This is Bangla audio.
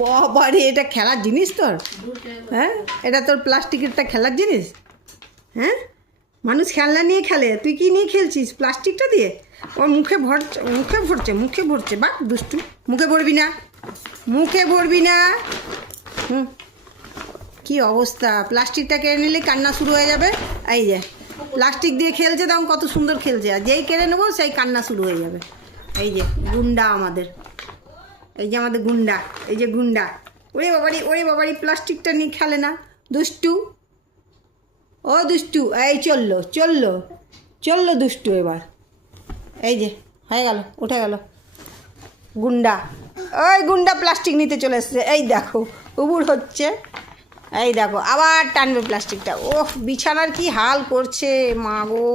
বাবারে, এটা খেলার জিনিস তোর? হ্যাঁ, এটা তোর প্লাস্টিকেরটা খেলার জিনিস? হ্যাঁ, মানুষ খেলনা নিয়ে খেলে, তুই কি নিয়ে খেলছিস প্লাস্টিকটা দিয়ে? ওর মুখে ভরছে। বাহ দুষ্টু, মুখে ভরবি না, হুম। কি অবস্থা, প্লাস্টিকটা কেড়ে নিলে কান্না শুরু হয়ে যাবে। এই যে প্লাস্টিক দিয়ে খেলছে, তখন কত সুন্দর খেলছে, আর যেই কেড়ে নেবো সেই কান্না শুরু হয়ে যাবে। এই যে গুন্ডা আমাদের, গুন্ডা। ওরে বাবারি প্লাস্টিকটা নিয়ে খেলে না, দুষ্টু। ও দুষ্টু, এই চললো দুষ্টু এবার। এই যে হয়ে গেল, উঠে গেল গুন্ডা। ওই গুন্ডা প্লাস্টিক নিতে চলে এসছে, এই দেখো উবুর হচ্ছে, এই দেখো আবার টানবে প্লাস্টিকটা। ওহ, বিছানার কি হাল করছে মা গো।